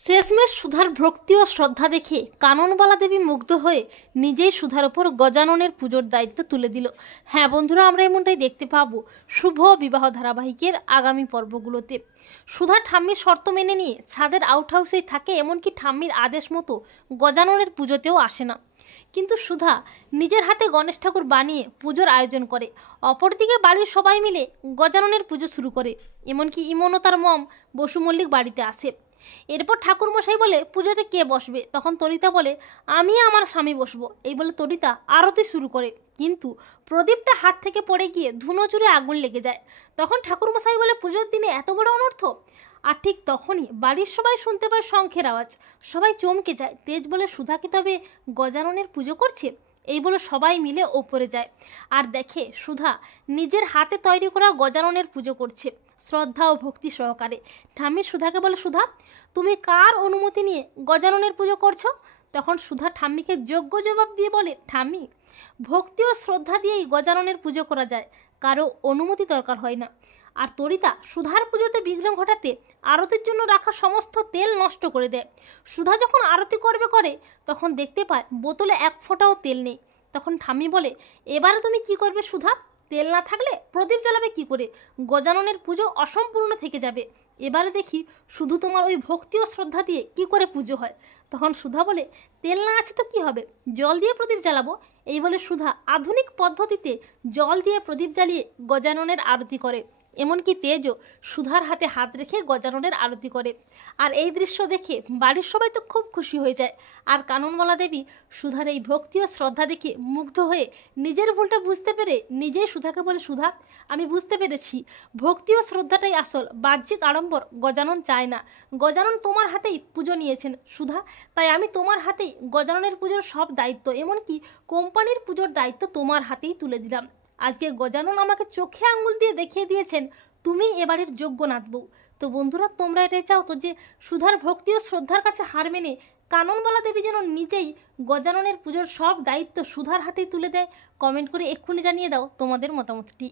শেষমেশ সুধার ভক্তি ও শ্রদ্ধা দেখে কাননবালা দেবী মুগ্ধ হয়ে নিজেই সুধার ওপর গজাননের পুজোর দায়িত্ব তুলে দিল। হ্যাঁ বন্ধুরা, আমরা এমনটাই দেখতে পাবো শুভ বিবাহ ধারাবাহিকের আগামী পর্বগুলোতে। সুধা ঠাম্মির শর্ত মেনে নিয়ে ছাদের আউট হাউসেই থাকে, এমনকি ঠাম্মির আদেশ মতো গজাননের পুজোতেও আসে না। কিন্তু সুধা নিজের হাতে গণেশ ঠাকুর বানিয়ে পুজোর আয়োজন করে। অপরদিকে বাড়ির সবাই মিলে গজাননের পুজো শুরু করে, এমনকি ইমন ও তার মম বসু মল্লিক বাড়িতে আসে। এরপর ঠাকুর মশাই বলে পুজোতে কে বসবে, তখন তরিতা বলে আমি আমার স্বামী বসবো। এই বলে তরিতা আরতি শুরু করে, কিন্তু প্রদীপটা হাত থেকে পড়ে গিয়ে ধুনো চুরে আগুন লেগে যায়। তখন ঠাকুর মশাই বলে পুজোর দিনে এত বড় অনর্থ। আর ঠিক তখনই বাড়ির সবাই শুনতে পায় শঙ্খের আওয়াজ। সবাই চমকে যায়। তেজ বলে সুধা কি তবে গজাননের পুজো করছে? এই বলে সবাই মিলে ওপরে যায় আর দেখে সুধা নিজের হাতে তৈরি করা গজাননের পুজো করছে শ্রদ্ধা ও ভক্তি সহকারে। ঠাম্মি সুধাকে বলে, সুধা তুমি কার অনুমতি নিয়ে গজাননের পুজো করছো? তখন সুধা ঠাম্মিকে যোগ্য জবাব দিয়ে বলে, ঠাম্মি, ভক্তি ও শ্রদ্ধা দিয়েই গজাননের পুজো করা যায়, কারো অনুমতি দরকার হয় না। আর তরিতা সুধার পুজোতে বিঘ্ন ঘটাতে আরতির জন্য রাখা সমস্ত তেল নষ্ট করে দেয়। সুধা যখন আরতি করে তখন দেখতে পায় বোতলে এক ফোঁটাও তেল নেই। তখন ঠাম্মি বলে, এবারে তুমি কি করবে সুধা? তেল না থাকলে প্রদীপ জ্বালাবে কি করে? গজাননের পুজো অসম্পূর্ণ থেকে যাবে। এবারে দেখি শুধু তোমার ওই ভক্তি ও শ্রদ্ধা দিয়ে কি করে পুজো হয়। তখন সুধা বলে, তেল না আছে তো কি হবে, জল দিয়ে প্রদীপ জ্বালাবো। এই বলে সুধা আধুনিক পদ্ধতিতে জল দিয়ে প্রদীপ জ্বালিয়ে গজাননের আরতি করে। এমনকি তেজও সুধার হাতে হাত রেখে গজাননের আরতি করে। আর এই দৃশ্য দেখে বাড়ির সবাই তো খুব খুশি হয়ে যায়। আর কাননবালা দেবী সুধার এই ভক্তি ও শ্রদ্ধা দেখে মুগ্ধ হয়ে নিজের ভুলটা বুঝতে পেরে নিজেই সুধাকে বলে, সুধা আমি বুঝতে পেরেছি, ভক্তি ও শ্রদ্ধাটাই আসল, বাহ্যিক আড়ম্বর গজানন চায় না। গজানন তোমার হাতেই পুজো নিয়েছেন সুধা, তাই আমি তোমার হাতেই গজাননের পুজোর সব দায়িত্ব, এমনকি কোম্পানির পুজোর দায়িত্ব তোমার হাতেই তুলে দিলাম। আজকে গজানন আমাকে চোখে আঙুল দিয়ে দেখিয়ে দিয়েছেন তুমি এবারের যোগ্য নাতবউ। তো বন্ধুরা, তোমরা এটাই চাও তো যে সুধার ভক্তি ও শ্রদ্ধার কাছে হার মেনে কাননবালা দেবী যেন নিজেই গজাননের পুজোর সব দায়িত্ব সুধার হাতেই তুলে দেয়? কমেন্ট করে এক্ষুনি জানিয়ে দাও তোমাদের মতামতটি।